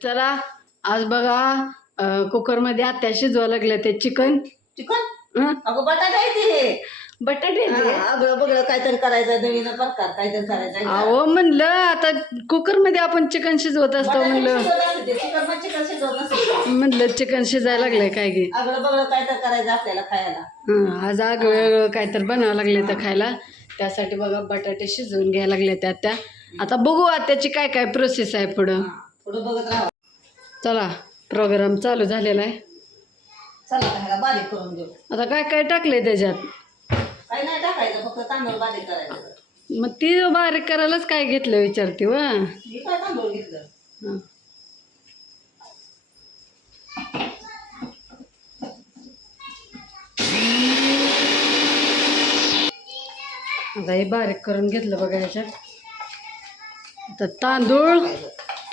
चला आज बघा कुकरमध्ये आत्या शिजवा लागले ते चिकन. चिकन? हं? अगं बटाटा आहे ते. बटाटे ते. अगं बघ काहीतरी करायचं नवीन प्रकार काहीतरी करायचं अहो म्हणलं आता कुकरमध्ये आपण चिकन शिजवत असतो म्हणलं. चिकन शिजवत म्हणलं चिकन शिजायला लागलंय काय की अगं बघ काहीतरी करायचं आपल्याला खायला. हं, आज आग वेगळं काय तर बनावं लागले तर खायला. त्यासाठी बघा बटाटे शिजवून घ्यायला लागले त्या त्या आता बघू आत्याची काय काय प्रोसेस आहे पुढं. पुढे बघत राहा. चला प्रोग्राम चालू झालेला आहे. चला बारीक करून घेऊ. आता काय काय टाकलंय त्याच्यात? काही नाही टाकायचं फक्त तांदूळ बारीक करायचं. मग ती बारीक करायलाच काय घेतलं विचारते वा? मी काय तांदूळ घेतलं? हं. आता हे बारीक करून घेतलं बघा याच्यात. आता तांदूळ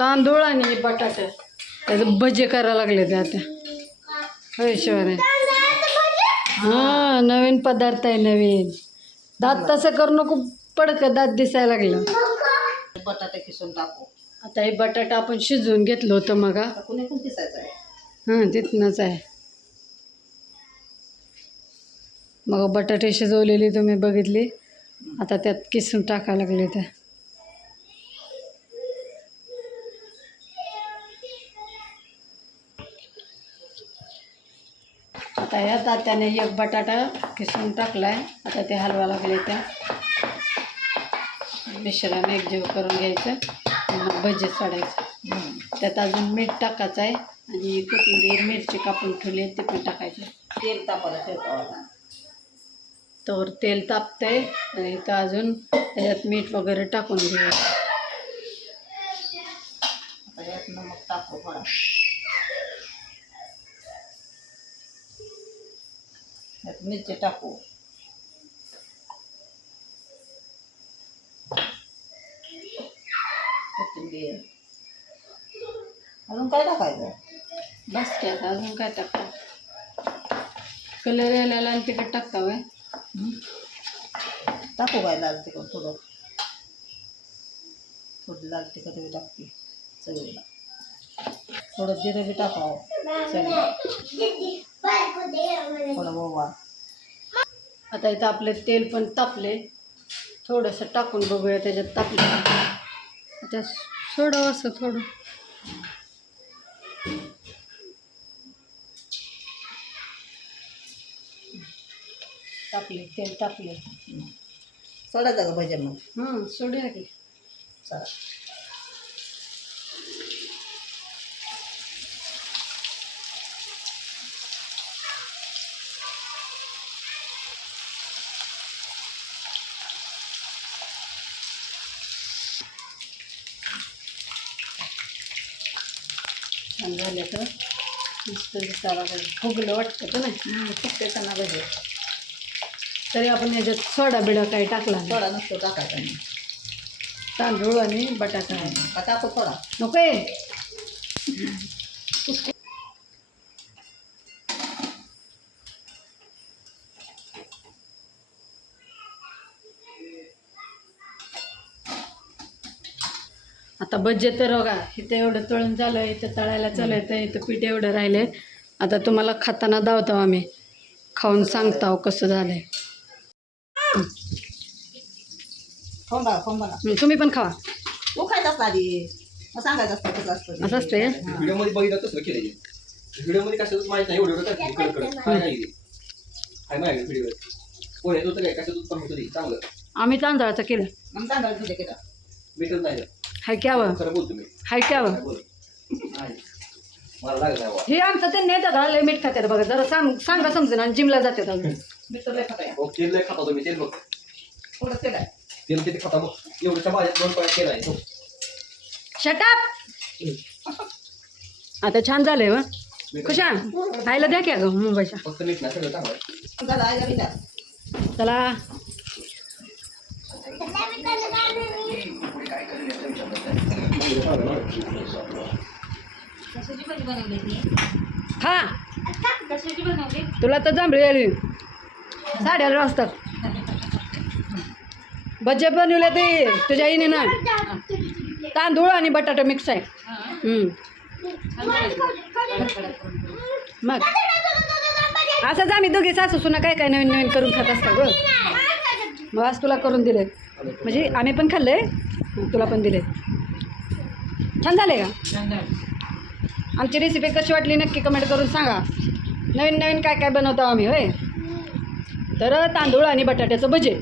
तांदूळ आणि बटाटे. त्याचं भजे करायला लागले ते आता. होय शिवाय हां नवीन पदार्थ आहे नवीन. दात तसं करू नको पडकं दात दिसायला लागलं? बटाटे किसून टाकू. आता हे बटाटा आपण शिजवून घेतलं होतं मग. हां तिथनंच आहे. मग बटाटे शिजवलेली तुम्ही बघितली. आता त्यात किसून टाकायला लागले त्या. आता या तात्याने एक बटाटा किसून टाकलाय. आता ते हलवा लागले त्या मिश्रण एकजीव करून घ्यायचं. मग भजी सोडायचं. त्यात अजून मीठ टाकायचं आहे. आणि कोथिंबीर मिरची कापून ठेवली आहे ते पण टाकायचं. तेल तापायला ठेवतो तर तेल तापतंय. आणि इथं अजून त्याच्यात मीठ वगैरे टाकून यात नमक टाकू थोडा यात मिरची टाकू. कोथिंबीर. अजून काय टाकायचं? बस की आता अजून काय टाकता कलर यायला लाल तिखट टाकता वय टाकू काय लाल तिखट थोडं. थोडी लाल तिखट टाकते चवीला. थोडं जिरं बी टाकावं. थोडं ओवा. आता इथं आपले तेल पण तापले. थोडंसं टाकून बघूया त्याच्यात तापले आता सोडावं असं थोडं. तापले तेल तापले. सोडायचं का भजे मग? हां सोडूया की. चला. छान झालं तर. मस्त दिसायला लागलं फुगलं वाटतं का नाही? फुकते त्यांना भजे तरी आपण याच्यात सोडा बिडा काही टाकला. थोडा नसतो टाकायचा नाही. तांदूळ आणि बटाटा. आहे टाकू थोडा नको आहे आता भज्जे तर बघा इथं एवढं तळून झालं इथं तळायला चालू येतं इथं पीठ एवढं राहिले. आता तुम्हाला खाताना दावतो आम्ही. खाऊन सांगताव कसं झालंय. खाऊन बघा खाऊन बघा हं, तुम्ही पण खावा. तू खायचं असतं आधी. मग सांगायचं असतं कसं असतं. ते. असं असतंय व्हिडिओमध्ये बघितलं तसं केलं व्हिडिओमध्ये कशातच माहीत नाही एवढं एवढं करते, कडक कडक. काय नाही ते. काय माहिती व्हिडिओ पोह्यात होतं काय? कशातच पण होतं ते? चांगलं आम्ही तांदळाचं केलं. भजे केलं भेटत नाही हाय क्यावं खरं बोलतो मी. हाय क्यावं काय बोल नाही. मला लागत नाही बुवा. हे आमचं ते नेतात घालले मीठ खात्यात बघा. जरा सांग सांगा समजून आणि जिमला जातात अजून. मिस्टर लय खाता हो, तेल लय खाता तुम्ही तेल बघ. थोडं तेल आहे. तेल किती खाता बघ. एवढ्या भाज्यात दोन पॉईंट केला आहे. हो. शटाप आता छान झालंय व कशा खायला द्या क्या ग मुंबईच्या. फक्त मीठ नाही सगळं चांगलं आहे. झालं आहे का विचार चला. खा तुला तर जांभळी आली. साड्याला वाजतात भजे बनवले ते तुझ्या आईने ना. तांदूळ आणि बटाटा मिक्स आहे. मग. असंच आम्ही दोघे सासू सुना काय काय नवीन नवीन करून खात असतो ग. मग आज तुला करून दिले. म्हणजे आम्ही पण खाल्लंय तुला पण दिले. छान झाले का? आमची रेसिपी कशी वाटली नक्की कमेंट करून सांगा. नवीन नवीन काय काय बनवतो आम्ही होय? तर तांदूळ आणि बटाट्याचं भजे.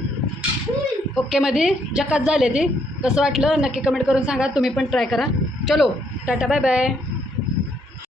ओकेमध्ये जकात झाले ती. कसं वाटलं नक्की कमेंट करून सांगा. तुम्ही पण ट्राय करा. चलो टाटा बाय बाय